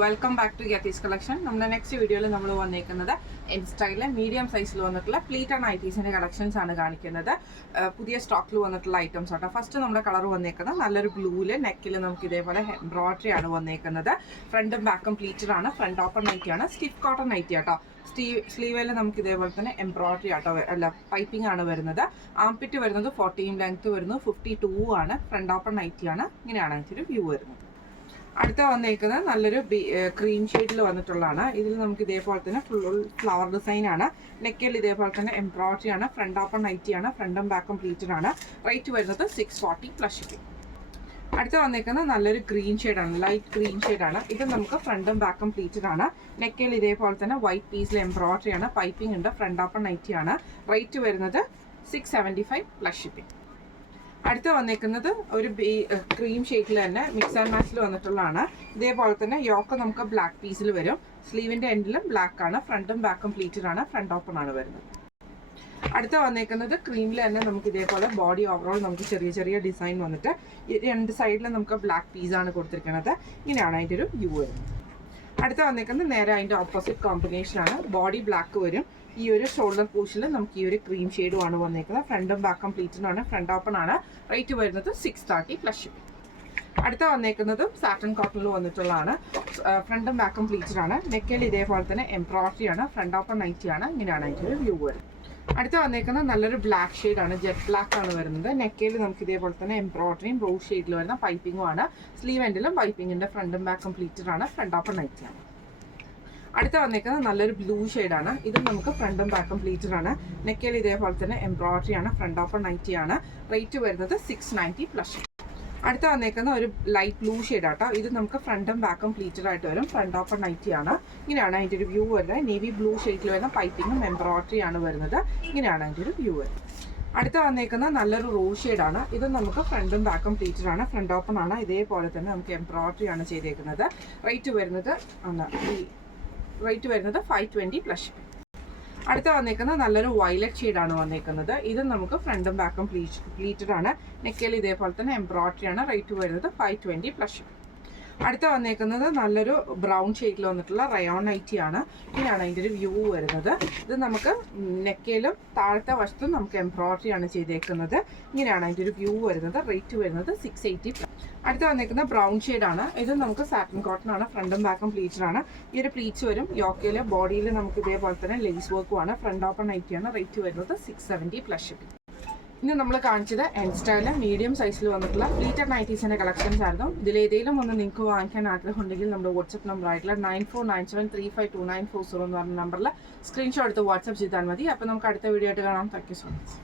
Welcome back to യത്തീസ് collection. നമ്മുടെ next വീഡിയോയിൽ നമ്മൾ വന്നേക്കുന്നത് എൻ സ്റ്റൈലിലെ മീഡിയം സൈസിൽ വന്നിട്ടുള്ള പ്ലീറ്റ് ആൻഡ് നൈറ്റീസിന്റെ കളക്ഷൻസ് ആണ് കാണിക്കുന്നത്. പുതിയ സ്റ്റോക്കിൽ വന്നിട്ടുള്ള ഐറ്റംസ് ആട്ടോ. ഫസ്റ്റ് നമ്മുടെ കളർ വന്നേക്കുന്നത് നല്ലൊരു ബ്ലൂവില് നെക്കിൽ നമുക്ക് ഇതേപോലെ എംബ്രോയിഡറി ആണ് വന്നേക്കുന്നത്. ഫ്രണ്ടും ബാക്കും പ്ലീറ്റഡ് ആണ്. ഫ്രണ്ട് ഓപ്പൺ നൈറ്റി ആണ്. സ്റ്റിഫ് കോട്ടൺ നൈറ്റി ആട്ടോ. സ്ലീവിൽ നമുക്ക് ഇതേപോലെ തന്നെ എംബ്രോയിഡറി ആട്ടോ, അല്ല പൈപ്പിംഗ് ആണ് വരുന്നത്. ആംപിറ്റ് വരുന്നത് 14 ലെങ്ത് വരുന്നത് 52 ആണ്. ഫ്രണ്ട് ഓപ്പൺ നൈറ്റി ആണ്. ഇങ്ങനെയാണ് അതിൻ്റെ വ്യൂ വരുന്നത്. അടുത്ത വന്നേക്കുന്നത് നല്ലൊരു ക്രീം ഷെയ്ഡിൽ വന്നിട്ടുള്ളതാണ്. ഇതിൽ നമുക്ക് ഇതേപോലെ തന്നെ ഫുൾ ഫ്ലവർ ഡിസൈൻ ആണ്. നെക്കിൽ ഇതേപോലെ തന്നെ എംബ്രോയിഡറി ആണ്. ഫ്രണ്ട് ഓപ്പൺ നൈറ്റി ആണ്. ഫ്രണ്ടും ബാക്കും പ്ലീറ്റഡ് ആണ്. റേറ്റ് വരുന്നത് 640 പ്ലസ് ഷിപ്പിംഗ്. അടുത്ത വന്നേക്കുന്നത് നല്ലൊരു ഗ്രീൻ ഷെയ്ഡാണ്, ലൈറ്റ് ഗ്രീൻ ഷെയ്ഡാണ്. ഇത് നമുക്ക് ഫ്രണ്ടും ബാക്കും പ്ലീറ്റഡ് ആണ്. നെക്കിൽ ഇതേപോലെ തന്നെ വൈറ്റ് പീസിൽ എംബ്രോയിഡറി ആണ്. പൈപ്പിംഗ് ഉണ്ട്. ഫ്രണ്ട് ഓപ്പൺ നൈറ്റി ആണ്. റേറ്റ് വരുന്നത് 675 പ്ലസ് ഷിപ്പിംഗ്. അടുത്ത വന്നേക്കുന്നത് ഒരു ക്രീം ഷെയ്ഡിൽ തന്നെ മിക്സ് ആൻഡ് മാച്ചിൽ വന്നിട്ടുള്ളതാണ്. ഇതേപോലെ തന്നെ യോക്ക് നമുക്ക് ബ്ലാക്ക് പീസിൽ വരും. സ്ലീവിൻ്റെ എൻഡിലും ബ്ലാക്ക് ആണ്. ഫ്രണ്ടും ബാക്കും പ്ലീറ്റഡ് ആണ്. ഫ്രണ്ട് ഓപ്പൺ ആണ് വരുന്നത്. അടുത്ത വന്നേക്കുന്നത് ക്രീമിൽ തന്നെ നമുക്ക് ഇതേപോലെ ബോഡി ഓവറോൾ നമുക്ക് ചെറിയ ചെറിയ ഡിസൈൻ വന്നിട്ട് രണ്ട് സൈഡിലും നമുക്ക് ബ്ലാക്ക് പീസാണ് കൊടുത്തിരിക്കുന്നത്. ഇങ്ങനെയാണ് അതിൻ്റെ ഒരു വ്യൂ വരുന്നത്. അടുത്ത വന്നേക്കുന്നത് നേരെ അതിൻ്റെ ഓപ്പോസിറ്റ് കോമ്പിനേഷനാണ്. ബോഡി ബ്ലാക്ക് വരും. ഈ ഒരു ഷോൾഡർ പോർഷനിൽ നമുക്ക് ഈ ഒരു ക്രീം ഷെയ്ഡുമാണ് വന്നേക്കുന്നത്. ഫ്രണ്ടും ബാക്കും പ്ലീറ്റഡ് ആണ്. ഫ്രണ്ട് ഓപ്പൺ ആണ്. റേറ്റ് വരുന്നത് 630 പ്ലസ് ഷിപ്പിംഗ്. അടുത്ത വന്നേക്കുന്നതും സാറ്റൻ കോട്ടണിൽ വന്നിട്ടുള്ളതാണ്. ഫ്രണ്ടും ബാക്കും പ്ലീറ്റഡ് ആണ്. നെക്കിൽ ഇതേപോലെ തന്നെ എംബ്രോയിഡറി ആണ്. ഫ്രണ്ട് ഓപ്പൺ നൈറ്റി ആണ്. ഇങ്ങനെയാണ് അതിൻ്റെ ഒരു വ്യൂ വരുന്നത്. അടുത്ത വന്നേക്കുന്നത് നല്ലൊരു ബ്ലാക്ക് ഷെയ്ഡാണ്. ജെറ്റ് ബ്ലാക്ക് ആണ് വരുന്നത്. നെക്കയിൽ നമുക്ക് ഇതേപോലെ തന്നെ എംബ്രോയിഡറിയും റോസ് ഷെയ്ഡിൽ വരുന്ന പൈപ്പിംഗും ആണ്. സ്ലീവ് എൻഡിലും പൈപ്പിംഗിൻ്റെ ഫ്രണ്ടും ബാക്കും പ്ലീറ്റഡ് ആണ്. ഫ്രണ്ട് ഓപ്പൺ നൈറ്റി ആണ്. അടുത്ത വന്നേക്കുന്നത് നല്ലൊരു ബ്ലൂ ഷെയ്ഡാണ്. ഇത് നമുക്ക് ഫ്രണ്ടും ബാക്കും പ്ലീറ്റഡ് ആണ്. നെക്കയിൽ ഇതേപോലെ തന്നെ എംബ്രോയിഡറി ആണ്. ഫ്രണ്ട് ഓപ്പൺ നൈറ്റി ആണ്. റേറ്റ് വരുന്നത് 690 പ്ലസ്. അടുത്ത വന്നേക്കുന്ന ഒരു ലൈറ്റ് ബ്ലൂ ഷെയ്ഡാട്ടോ. ഇത് നമുക്ക് ഫ്രണ്ടും ബാക്കും പ്ലീറ്റഡ് ആയിട്ട് വരും. ഫ്രണ്ട് ഓപ്പൺ നൈറ്റി ആണ്. ഇങ്ങനെയാണ് അതിൻ്റെ ഒരു വ്യൂ വരുന്നത്. നേവി ബ്ലൂ ഷെയ്ഡിൽ വരുന്ന പൈപ്പിങ്ങും എംബ്രോയിഡറി ആണ് വരുന്നത്. ഇങ്ങനെയാണ് അതിൻ്റെ ഒരു വ്യൂ വരുന്നത്. അടുത്ത വന്നേക്കുന്ന നല്ലൊരു റോസ് ഷെയ്ഡാണ്. ഇത് നമുക്ക് ഫ്രണ്ടും ബാക്കും പ്ലീറ്റഡ് ആണ്. ഫ്രണ്ട് ഓപ്പൺ ആണ്. ഇതേപോലെ തന്നെ നമുക്ക് എംബ്രോയിഡറി ആണ് ചെയ്തേക്കുന്നത്. റേറ്റ് വരുന്നത് 520 പ്ലസ്. അടുത്ത വന്നേക്കുന്നത് നല്ലൊരു വയലറ്റ് ഷെയ്ഡാണ് വന്നേക്കുന്നത്. ഇത് നമുക്ക് ഫ്രണ്ടും ബാക്കും പ്ലീറ്റഡ് ആണ്. നെക്കയിൽ ഇതേപോലെ തന്നെ എംബ്രോയിഡറി ആണ്. റേറ്റ് വരുന്നത് 520 പ്ലസ്. അടുത്ത വന്നേക്കുന്നത് നല്ലൊരു ബ്രൗൺ ഷെയ്ഡിൽ വന്നിട്ടുള്ള റയോൺ നൈറ്റി ആണ്. ഇങ്ങനെയാണ് അതിൻ്റെ ഒരു വ്യൂ വരുന്നത്. ഇത് നമുക്ക് നെക്കയിലും താഴത്തെ വശത്തും നമുക്ക് എംബ്രോയിഡറി ആണ് ചെയ്തേക്കുന്നത്. ഇങ്ങനെയാണ് അതിൻ്റെ ഒരു വ്യൂ വരുന്നത്. റേറ്റ് വരുന്നത് 680 പ്ലസ്. അടുത്ത വന്നേക്കുന്ന ബ്രൗൺ ഷെയ്ഡാണ്. ഇത് നമുക്ക് സാറ്റിൻ കോട്ടൺ ആണ്. ഫ്രണ്ടും ബാക്കും പ്ലീറ്റഡ് ആണ്. ഈ ഒരു പ്ലീറ്റ്സ് വരും. യോക്കയിൽ ബോഡിയിൽ നമുക്ക് ഇതേപോലെ തന്നെ ലേസ് വർക്കും ആണ്. Front open നൈറ്റിയാണ്. റേറ്റ് വരുന്നത് 670 പ്ലസ് ഷിപ്പിംഗ്. ഇന്ന് നമ്മൾ കാണിച്ചത് എൻ സ്റ്റൈലിൽ മീഡിയം സൈസിൽ വന്നിട്ടുള്ള പ്ലീറ്റഡ് നൈറ്റീസിൻ്റെ കളക്ഷൻസ് ആയിരുന്നു. ഇതിലേതെങ്കിലും ഒന്ന് നിങ്ങൾക്ക് വാങ്ങിക്കാൻ ആഗ്രഹമുണ്ടെങ്കിൽ നമ്മുടെ വാട്സപ്പ് നമ്പർ ആയിട്ടുള്ള 9497352940 എന്ന് പറഞ്ഞ നമ്പറിൽ സ്ക്രീൻഷോട്ട് എടുത്ത് വാട്സപ്പ് ചെയ്താൽ മതി. അപ്പോൾ നമുക്ക് അടുത്ത വീഡിയോ ആയിട്ട് കാണാം. Thank you so much.